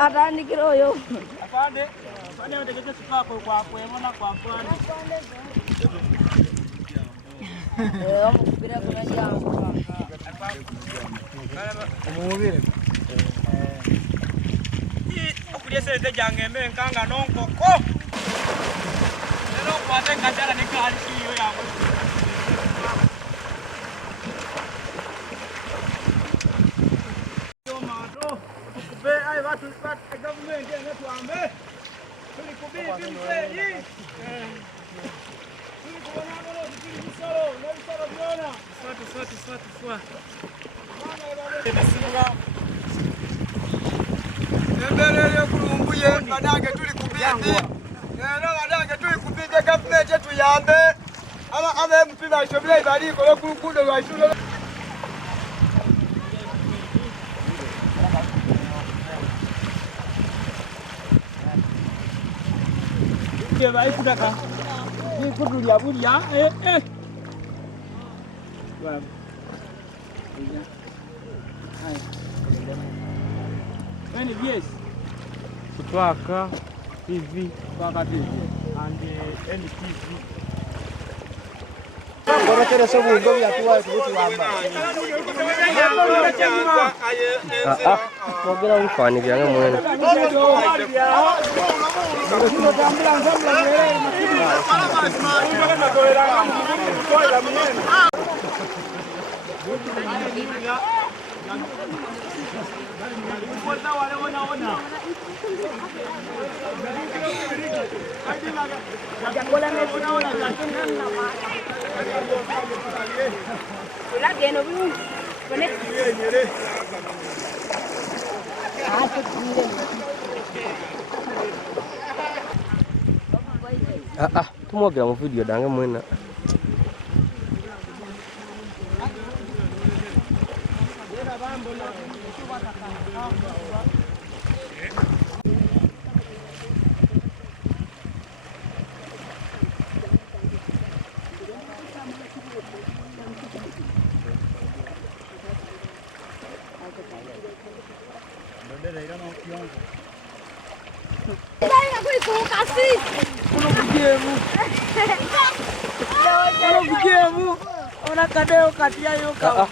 Ada ni kiro yo. Afande, afande utekeze sipako kwa kuemona kwa afande. Kupira kuna jambo. Umubire. Okuliese de jangembe nkanga nonkoko. Lero kwate kajara ni kali kiyo yangu. Government tuambe tulikubiri mzee tulikuona bado tulisoro na soro bwana swati mbele ya kulumbuye badange tulikubiri lero badange tulikubiri government yetu yambe ama ave mpira shobile baliko lokukundo lwa shule vai kutaka ni kutulia bulia Wow. Any yes. Kutwaka TV, Kutwaka TV and NTV. Bora kera sabu ndo ya tuwa kutu wamba. Mogera umfani byanga mwene. Tumogera mu video dange mwena. Una kadeo katia yoka.